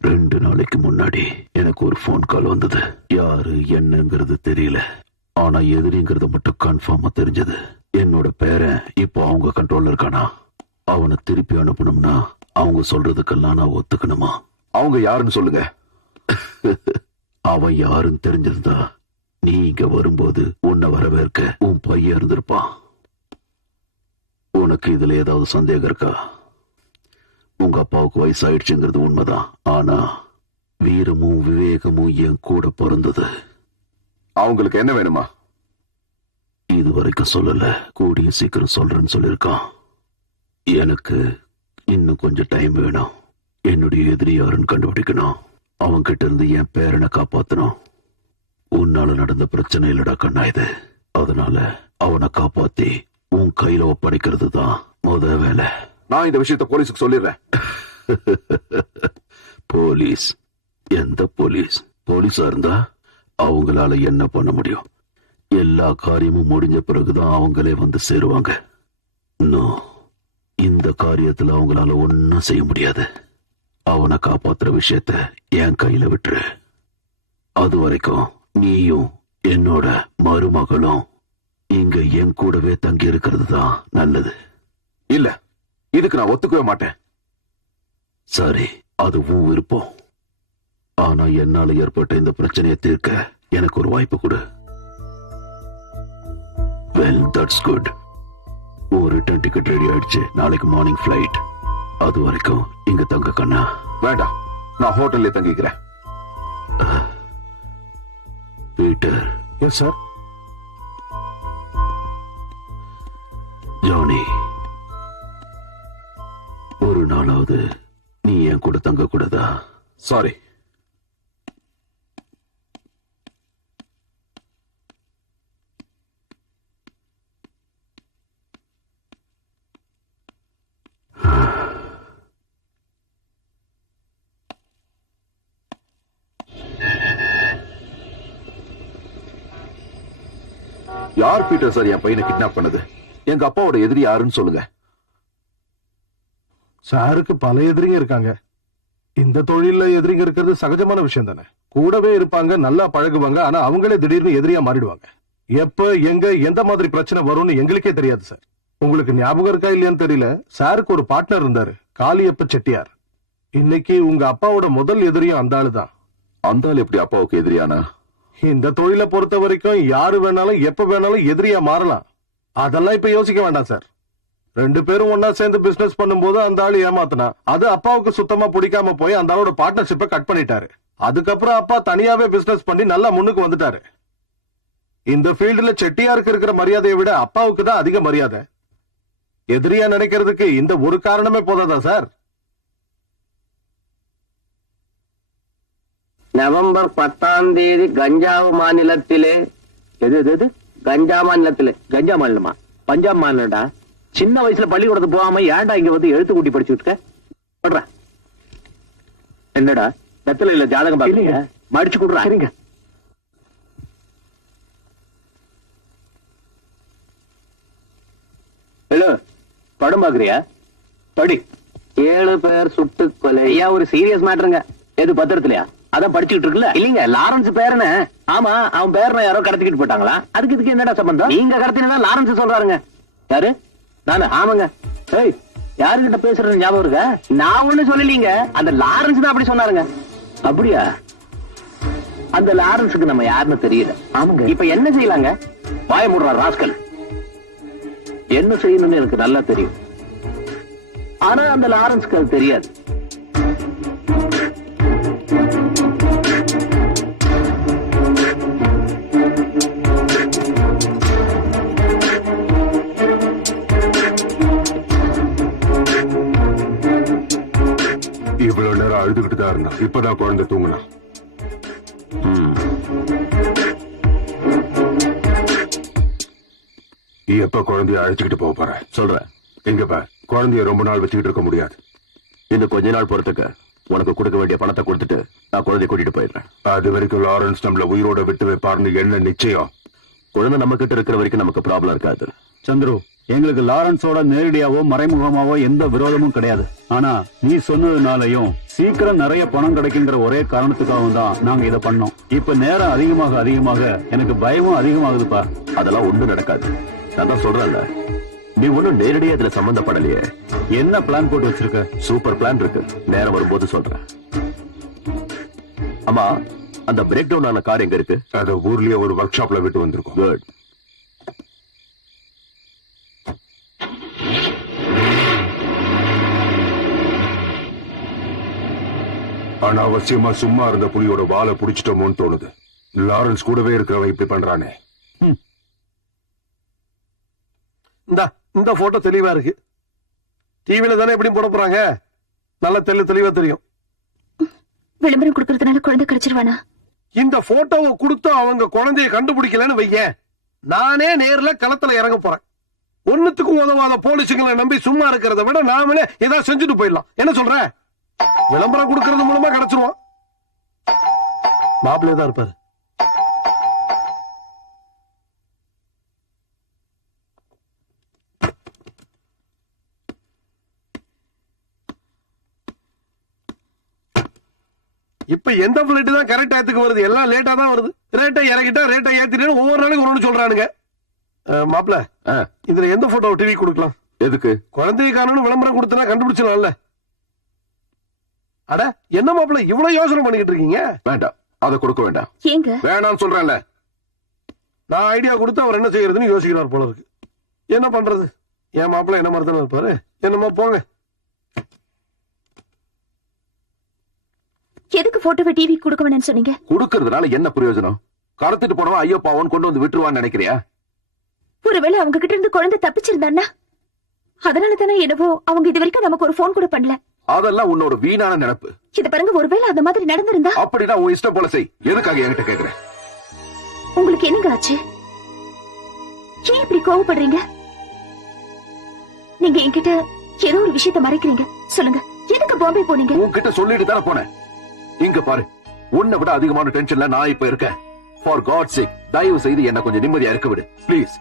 2 நாளைக்கு முன்னாடி எனக்கு ஒரு போன் கால் வந்தது. யாரு என்னங்கிறது தெரியல, ஆனா எதிரிங்கிறது மட்டும் கன்ஃபார்மா தெரிஞ்சது. என்னோட பேரன் இப்போ அவங்க கண்ட்ரோல்ல இருக்கானா? அவனை திருப்பி அனுப்பணும்னா அவங்க சொல்றதுக்கெல்லாம் நான் ஒத்துக்கணுமா? அவங்க யாருன்னு சொல்லுங்க. அவன் யாருன்னு தெரிஞ்சிருந்தா நீ இங்க வரும்போது உன்னை வரவேற்க உன் பையன் இருந்திருப்பான். உனக்கு இதுல ஏதாவது சந்தேகம் இருக்கா? உங்க அப்பாவுக்கு வயசாயிடுச்சுங்கிறது உண்மைதான், ஆனா வீரமும் விவேகமும் என் கூட பிறந்தது. அவங்களுக்கு என்ன வேணுமா? இது வரைக்கும் சொல்லல, கூடிய சீக்கிரம் சொல்றேன்னு சொல்லியிருக்கான். எனக்கு இன்னும் கொஞ்சம் டைம் வேணும். என்னுடைய எதிரி யாருன்னு கண்டுபிடிக்கணும். அவன் கிட்ட இருந்து என் பேரனை காப்பாத்தணும். உன்னால நடந்த பிரச்சனை இல்லடா கண்ணா இது. அதனால அவனை காப்பாத்தி உன் கையில ஒப்படைக்கிறது தான் முத வேலை. நான் இந்த விஷயத்த போலீஸுக்கு சொல்லிடுறேன். போலீஸ்? எந்த போலீஸ்? போலீஸா இருந்தா அவங்களால என்ன பண்ண முடியும்? எல்லா காரியமும் முடிஞ்ச பிறகுதான் அவங்களே வந்து சேருவாங்க. இந்த காரியத்துல அவங்களால ஒன்னும் செய்ய முடியாது. அவனை காப்பாத்துற விஷயத்த என் கையில விட்டுரு. அது வரைக்கும் நீயும் என்னோட மருமகளும் இங்க என் கூடவே தங்கி இருக்கிறது தான் நல்லது. இல்ல, இதுக்கு நான் ஒத்துக்கவே மாட்டேன். சரி, அது உன் விருப்பம். ஆனா என்னால ஏற்பட்ட இந்த பிரச்சனையை தீர்க்க எனக்கு ஒரு வாய்ப்பு கொடு. Well, that's good. ஒரு ரிட்டர்ன் டிக்கெட் ரெடி ஆயிடுச்சு. நாளைக்கு மார்னிங் ஃபிளைட். அது வரைக்கும் இங்க தங்க கண்ணா. வேண்டாம், நான் ஹோட்டல்ல தங்கிக்கிறேன். பீட்டர். Yes sir. ஜானி, ஒரு நாளாவது நீ என் கூட தங்க கூடாதா? சாரி. யார் பீட்டர் சார் என் பையனை கிட்னாப் பண்ணது? எங்க அப்பாவோட எதிரி யாருன்னு சொல்லுங்க. சாருக்கு பல எதிரிங்க இருக்காங்க. இந்த தொழில எதிரிங்க இருக்கிறது சகஜமான விஷயம் தானே. கூடவே இருப்பாங்க, நல்லா பழகுவாங்க, ஆனா அவங்களே திடீர்னு எதிரியா மாறிடுவாங்க. எப்ப எங்க எந்த மாதிரி பிரச்சனை வரும்னு எங்களுக்கே தெரியாது சார். உங்களுக்கு ஞாபகம் இருக்கா இல்லையான்னு தெரியல, சாருக்கு ஒரு பார்ட்னர் இருந்தாரு, காளியப்ப செட்டியார். இன்னைக்கு உங்க அப்பாவோட முதல் எதிரியும் அந்த ஆளு தான். அந்த ஆள் எப்படி அப்பாவுக்கு எதிரியானா? இந்த தொழிலை பொறுத்த வரைக்கும் யாரு வேணாலும் எப்ப வேணாலும் எதிரியா மாறலாம். அதெல்லாம் இப்ப யோசிக்க வேண்டாம் சார். 2 பேரும் ஒன்னா சேர்ந்து பிசினஸ் பண்ணும்போது அந்த ஆளு ஏமாத்தினா, அது அப்பாவுக்கு சுத்தமா பிடிக்காம போய் அந்த ஆளோட பார்ட்னர்ஷிப்பை கட் பண்ணிட்டாரு. அதுக்கப்புறம் அப்பா தனியாவே பிசினஸ் பண்ணி நல்லா முன்னுக்கு வந்துட்டாரு. இந்த ஃபீல்டுல செட்டியாருக்கு இருக்கிற மரியாதையை விட அப்பாவுக்கு தான் அதிக மரியாதை. எதிரியா நினைக்கிறதுக்கு இந்த ஒரு காரணமே போதாதா சார்? நவம்பர் 10ஆம் தேதி கஞ்சாவு மாநிலத்திலே எது கஞ்சா மாநிலத்திலே கஞ்சா மாநிலமா? பஞ்சாப் மாநிலம்டா. சின்ன வயசுல பள்ளிக்கூடத்துக்கு போகாம ஏன்டா இங்க வந்து எழுத்து கூட்டி படிச்சுட்டு இருக்க? படுறா. என்னடா வெத்தல இல்ல ஜாதகம் பாக்குறீங்க? மடிச்சு கொடுறா. சரிங்க. ஹலோ, படம் பாக்குறியா? படி. 7 பேர் சுட்டு கொலை. ஐயா, ஒரு சீரியஸ் மேட்டருங்க. எது பத்திரத்திலயா? அதான் படிச்சுட்டு இருக்குல்ல. இல்லீங்க, லாரன்ஸ் பேருன்னு. ஆமா, அவன் பேரனை யாரோ கடத்திக்கிட்டு போட்டாங்களா? அதுக்கு இதுக்கு என்னடா சம்பந்தம்? நீங்க கடத்தினா லாரன்ஸ் சொல்றாருங்க. யாரு? நானு. ஆமாங்க. ஏய், யாருகிட்ட பேசுறது ஞாபகம் இருக்கா? நான் ஒண்ணு சொல்லலீங்க, அந்த லாரன்ஸ் தான் அப்படி சொன்னாருங்க. அப்படியா? அந்த லாரன்ஸுக்கு நம்ம யாருன்னு தெரியல. ஆமாங்க. இப்ப என்ன செய்யலாங்க? வாய மூடுறா ராஸ்கல். என்ன செய்யணும்னு எனக்கு நல்லா தெரியும், ஆனா அந்த லாரன்ஸ்க்கு அது தெரியாது. இவ்வளவு நேரம் அழுதுகிட்டு தான் இருந்தா, இப்பதான் குழந்தை தூங்குனா. நீ எப்ப குழந்தைய அழைச்சுக்கிட்டு போக போற? சொல்றேன். எங்க பார், குழந்தைய ரொம்ப நாள் வச்சுக்கிட்டு இருக்க முடியாது. இன்னும் கொஞ்ச நாள் பொறுத்துக்க. உனக்கு கொடுக்க வேண்டிய பணத்தை கொடுத்துட்டு நான் குழந்தைய கூட்டிட்டு போயிடுறேன். அது வரைக்கும் லாரன்ஸ் நம்மள உயிரோட விட்டு வைப்பாருன்னு என்ன நிச்சயம்? குழந்தை நம்ம கிட்ட இருக்கிற வரைக்கும் நமக்கு ப்ராப்ளம் இருக்காது. சந்துரு, எங்களுக்கு லாரன்ஸோட நேரடியாவோ மறைமுகமாவோ எந்த விரோதமும் கிடையாது. ஆனா நீ சொன்னதுனாலயும் சீக்கிரம் நிறைய பணம் கிடைக்குங்கிற ஒரே காரணத்துக்காகவும் தான் நாங்க இதை பண்ணோம். இப்ப நேரம் அதிகமாக அதிகமாக எனக்கு பயமும் அதிகமாகுதுப்பா. அதெல்லாம் ஒண்ணும் நடக்காது. நான் தான் சொல்றேன்ல, நீ ஒண்ணும் நேரடியா இதுல சம்பந்தப்படலையே. என்ன பிளான் போட்டு வச்சிருக்க? சூப்பர் பிளான் இருக்கு, நேரம் வரும்போது சொல்றேன். ஆமா, அந்த பிரேக் டவுன் ஆன கார் எங்க இருக்கு? அத ஊர்லயே ஒரு ஒர்க் ஷாப்ல விட்டு வந்திருக்கோம். குட். அனாவசியமா சும்மா இருந்த புலியோட வாலை புடிச்சிட்டோமோன்னு தோணுது. லாரன்ஸ் கூடவே இருக்கிறவன் இப்படி பண்றானே. இந்த போட்டோ தெளிவா இருக்கு. டிவில தானே எப்படி போட போறாங்க? நல்ல தெளிவா தெரியும். விளம்பரம் கொடுக்கறதுனால குழந்தை கிடைச்சிருவானா? இந்த போட்டோவை கொடுத்து அவங்க குழந்தைய கண்டுபிடிக்கலன்னு வையேன், நானே நேர்ல களத்துல இறங்க போறேன். ஒண்ணுத்துக்கும் உதவாத போலீஸுங்களை நம்பி சும்மா இருக்கிறத விட நாமளே ஏதாவது செஞ்சுட்டு போயிடலாம். என்ன சொல்ற? விளம்பரம் கொடுக்கறது மூலமா கிடைச்சிருவோம். மாப்பிள்ளை தான் இருப்பாரு. இப்ப எந்த பிளைட் தான் கரெக்ட் டயத்துக்கு வருது? எல்லாம் லேட்டா தான் வருது. ரேட்டை இறக்கிட்டா ரேட்டை ஏத்திட்டு ஒவ்வொரு நாளைக்கு ஒண்ணு சொல்றானுங்க. மாப்பிள்ள, இதுல எந்த போட்டோ டிவி கொடுக்கலாம்? எதுக்கு? குழந்தைய காணணும் விளம்பரம் கொடுத்தனா கண்டுபிடிச்சலாம்ல. அட என்ன மாப்பிள்ள இவ்வளவு யோசனை பண்ணிக்கிட்டு இருக்கீங்க? வேண்டாம், அதை கொடுக்க வேண்டாம். ஏங்க? வேணாம்னு சொல்றேன்ல. நான் ஐடியா கொடுத்து அவர் என்ன செய்யறதுன்னு யோசிக்கிறார் போல இருக்கு. என்ன பண்றது? என் மாப்பிள்ள என்ன மரத்தான இருப்பாரு. என்னமோ போங்க. எதுக்கு போட்டோவை டிவி கொடுக்க வேணும்னு சொன்னீங்க? கொடுக்கறதுனால என்ன பிரயோஜனம்? கடத்திட்டு போனவன் ஐயோ பாவன் கொண்டு வந்து விட்டுருவான்னு நினைக்கிறியா? ஒருவேளை அவங்க கிட்ட இருந்து குழந்தை தப்பிச்சிருந்தான்னா அதனால தானே என்னவோ அவங்க இது வரைக்கும் நமக்கு ஒரு போன் கூட பண்ணல. அதெல்லாம் உன்னோட வீணான நினைப்பு. இத பாருங்க, ஒருவேளை அந்த மாதிரி நடந்திருந்தா? அப்படின்னா உன் இஷ்டம் போல செய். எதுக்காக என்கிட்ட கேக்குறேன்? உங்களுக்கு என்னங்க ஆச்சு? ஏன் இப்படி கோவப்படுறீங்க? நீங்க என்கிட்ட ஏதோ ஒரு விஷயத்தை மறைக்கிறீங்க. சொல்லுங்க, எதுக்கு பாம்பே போனீங்க? உன்கிட்ட சொல்லிட்டு தானே போனேன். இங்க பாரு, உன்னை விட அதிகமான டென்ஷன்ல நான் இப்ப இருக்கேன். ஃபார் காட் சேக், தயவு செய்து என்ன கொஞ்சம் நிம்மதியா இருக்க விடு ப்ளீஸ்.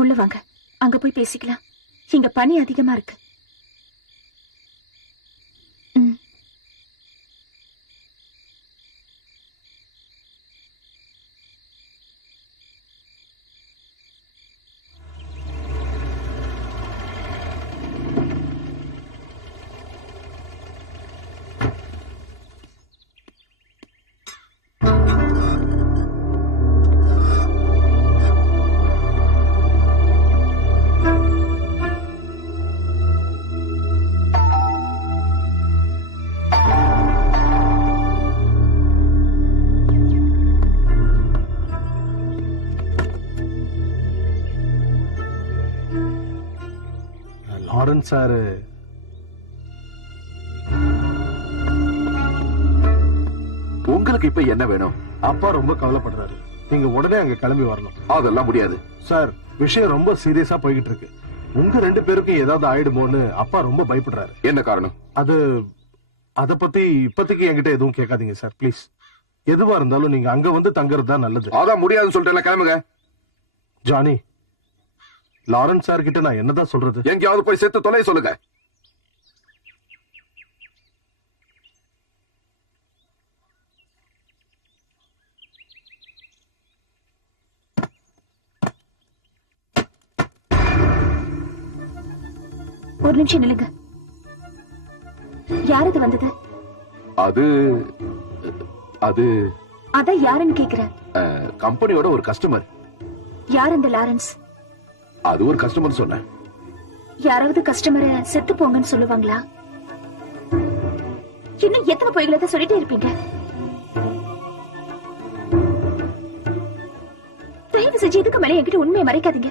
உள்ள வாங்க, அங்க போய் பேசிக்கலாம். இங்க பனி அதிகமா இருக்கு. லாரன்ஸ் சார், உங்களுக்கு இப்ப என்ன வேணும்? அப்பா ரொம்ப கவலைப்படுறாரு. நீங்க உடனே அங்க கிளம்பி வரணும். அதெல்லாம் முடியாது சார். விஷயம் ரொம்ப சீரியஸா போய்கிட்டு இருக்கு. உங்க ரெண்டு பேருக்கும் ஏதாவது ஆயிடுமோன்னு அப்பா ரொம்ப பயப்படுறாரு. என்ன காரணம்? அத பத்தி இப்போதைக்கு என்கிட்ட எதுவும் கேட்காதீங்க சார், ப்ளீஸ். எதுவா இருந்தாலும் நீங்க அங்க வந்து தங்கறது தான் நல்லது. அதான் முடியாதுன்னு சொல்லிட்டு கிளம்புங்க. ஜானி, லாரன்ஸ் சார் கிட்ட நான் என்னதான் சொல்றது? எங்கேயாவது போய் செத்து தொலை சொல்லுங்க. ஒரு நிமிஷம் நில்லுங்க. யார் இது வந்தது? அதான் யாருன்னு கேக்குறேன். கம்பெனியோட ஒரு கஸ்டமர். யார் அந்த லாரன்ஸ்? அது ஒரு கஸ்டமர் சொன்னேன். யாராவது கஸ்டமரை செத்து போங்கன்னு சொல்லுவாங்களா? இன்னும் எத்தனை பொய்களை சொல்லிட்டே இருப்பீங்க? தயவு செய்து இதுக்கு மேல என்கிட்ட உண்மையை மறைக்காதீங்க.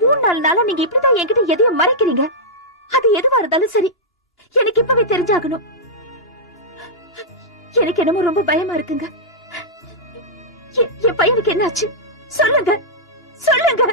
3-4 நாளா நீங்க இப்படிதான் என்கிட்ட எதையும் மறைக்கிறீங்க. அது எதுவா இருந்தாலும் சரி, எனக்கு இப்பவே தெரிஞ்சாகணும். எனக்கு என்னமோ ரொம்ப பயமா இருக்குங்க. என் பையனுக்கு என்னாச்சு? சொல்லுங்க, சொல்லுங்க.